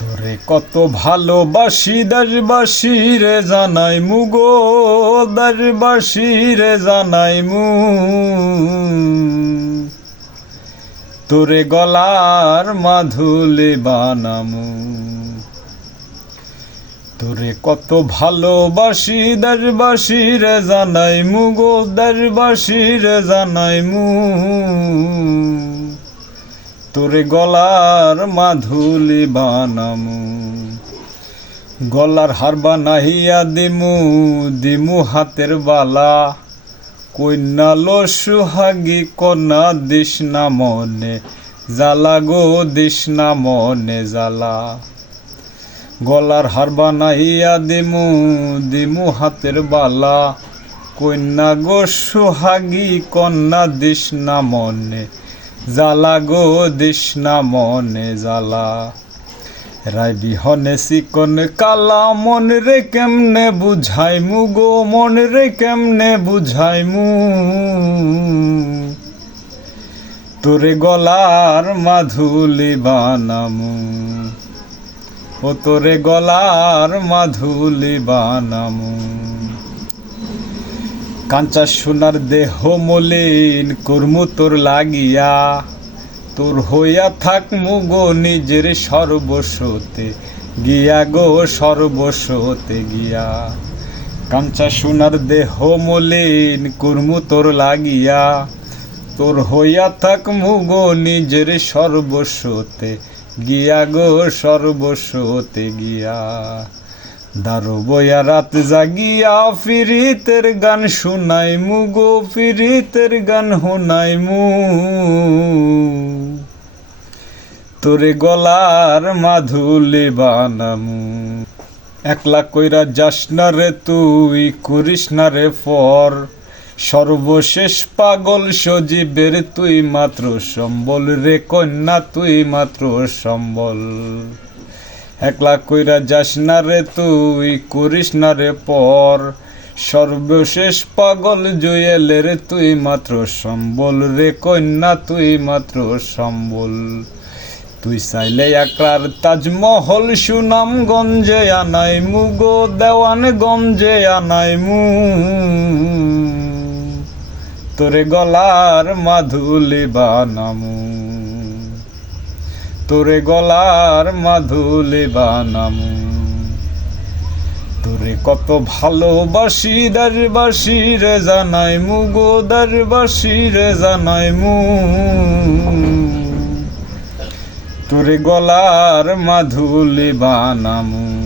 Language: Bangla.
তোরে কত ভালোবাসি দাসবাসি রে জানাই মুগো রে জানাই মু। তোরে গলার মাধুলে বানামু। তোরে কত ভালোবাসি দাসবাসি রে জানাই মুগো রে জানাই মু। তোরে গলার মাধুলি বানামু। গলার হার বানাইয়া দিমু দিমু হাতের বালা। কন্যা লো সুহাগি কন্যা দিস না মনে, জ্বালা গো দিস না মনে জ্বালা। গলার হার বানাইয়া দিমু দিমু হাতের বালা। কন্যা গো সুহাগি কন্যা দিস না মনে জ্বালা গো না মনে জ্বালা। রায় বিহনে চিকন কালা, মন রে কেমনে বুঝাই মু গো? মন রে কেমনে বুঝাই মু তোরে গলার মাধুলি বানামু। ও তোরে গলার মাধুলি বানামু। কাঞ্চা সোনার দেহ মলিন, কর্মু তোর লাগিয়া। তোর হইয়া থাক মুগো নিজের সর্বস্বতে, গিয়া গো সর্বস্বতে গিয়া। কাঞ্চা সোনার দেহ মলিন, কর্মু তোর লাগিয়া। তোর হইয়া থাক মুগো নিজের সর্বস্বতে, গিয়া গো সর্বস্বতে গিয়া। দারো বইয়া রাত জাগিয়া ফিরিতের গান শুনাই মু গো, ফিরিতের গান হোনাই মু। তোরে গলার মাধুলি বানামু। একলা কইরা যাস না রে তুই, করিস না রে পর। সর্বশেষ পাগল সজীবের তুই মাত্র সম্বল রে কন্যা, তুই মাত্র সম্বল। একলা কইরা যাস না রে তুই, করিস না রে পর। সর্বশেষ পাগল জুয়েলের তুই মাত্র সম্বল রে কন্যা, তুই মাত্র সম্বল। তুই চাইলে একলার তাজমহল সুনাম গঞ্জে আনাই মু গো দেওয়ান গঞ্জে আনাই মু। তোরে গলার মাধুলি বানামু। তোরে গলার মাধুলি বানামু। তোরে কত ভালোবাসি দারবাসি রে জানাই মু গো রে জানাই মু তোরে গলার মাধুলে বানামু।